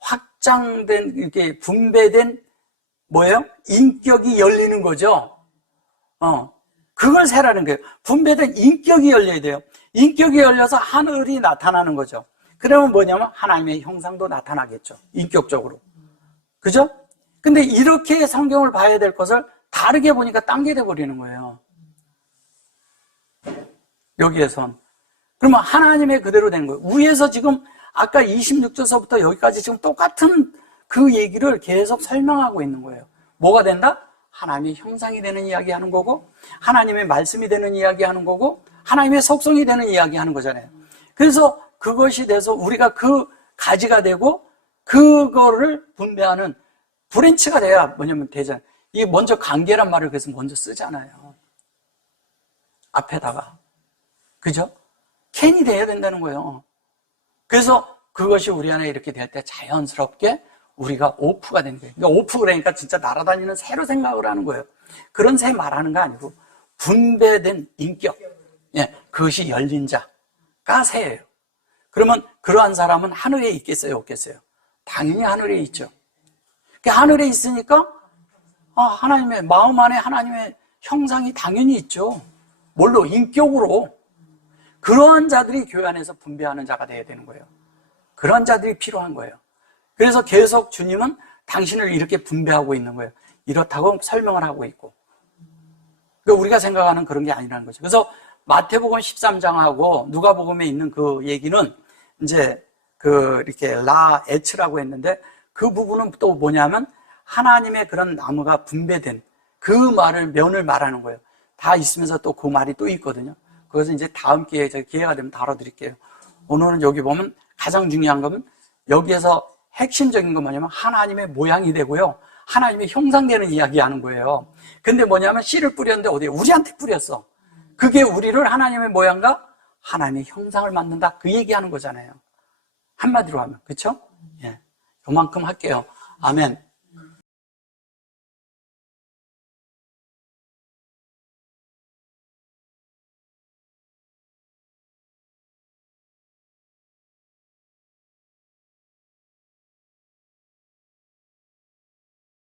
확장된, 이렇게 분배된 뭐예요? 인격이 열리는 거죠. 그걸 세라는 거예요. 분배된 인격이 열려야 돼요. 인격이 열려서 하늘이 나타나는 거죠. 그러면 뭐냐면 하나님의 형상도 나타나겠죠. 인격적으로. 그죠? 근데 이렇게 성경을 봐야 될 것을 다르게 보니까 딴 게 돼버리는 거예요. 여기에선. 그러면 하나님의 그대로 된 거예요. 위에서 지금 아까 26절서부터 여기까지 지금 똑같은 그 얘기를 계속 설명하고 있는 거예요. 뭐가 된다? 하나님의 형상이 되는 이야기 하는 거고, 하나님의 말씀이 되는 이야기 하는 거고, 하나님의 속성이 되는 이야기 하는 거잖아요. 그래서 그것이 돼서 우리가 그 가지가 되고, 그거를 분배하는 브랜치가 돼야 뭐냐면 되잖아요. 이게 먼저 관계란 말을 그래서 먼저 쓰잖아요. 앞에다가. 그죠? 캔이 돼야 된다는 거예요. 그래서 그것이 우리 안에 이렇게 될 때 자연스럽게 우리가 오프가 되는 거예요. 그러니까 오프 그러니까 진짜 날아다니는 새로 생각을 하는 거예요. 그런 새 말하는 거 아니고 분배된 인격. 예, 그것이 열린 자가 새예요. 그러면 그러한 사람은 하늘에 있겠어요, 없겠어요? 당연히 하늘에 있죠. 하늘에 있으니까 하나님의 마음 안에 하나님의 형상이 당연히 있죠. 뭘로? 인격으로. 그러한 자들이 교회 안에서 분배하는 자가 되어야 되는 거예요. 그런 자들이 필요한 거예요. 그래서 계속 주님은 당신을 이렇게 분배하고 있는 거예요. 이렇다고 설명을 하고 있고. 그러니까 우리가 생각하는 그런 게 아니라는 거죠. 그래서 마태복음 13장하고 누가복음에 있는 그 얘기는 이제 이렇게 라에츠라고 했는데 그 부분은 또 뭐냐면 하나님의 그런 나무가 분배된 그 면을 말하는 거예요. 다 있으면서 또 그 말이 또 있거든요. 그것은 이제 다음 기회가 되면 다뤄드릴게요. 오늘은 여기 보면 가장 중요한 것은 여기에서 핵심적인 건 뭐냐면 하나님의 모양이 되고요. 하나님의 형상되는 이야기 하는 거예요. 근데 뭐냐면 씨를 뿌렸는데 어디에? 우리한테 뿌렸어. 그게 우리를 하나님의 모양과 하나님의 형상을 만든다. 그 얘기하는 거잖아요. 한마디로 하면. 그렇죠? 예. 요만큼 할게요. 아멘.